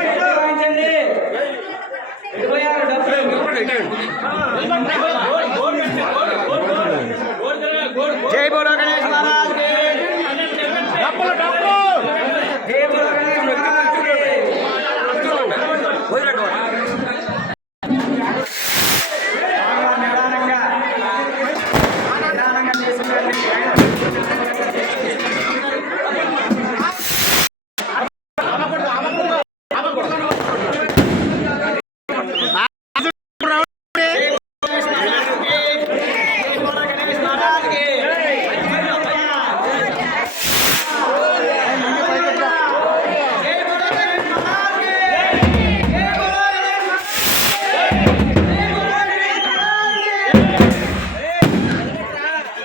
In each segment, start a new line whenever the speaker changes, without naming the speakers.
వాయించండి. జై బోలో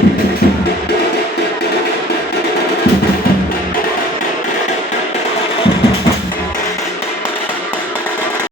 Thank
you.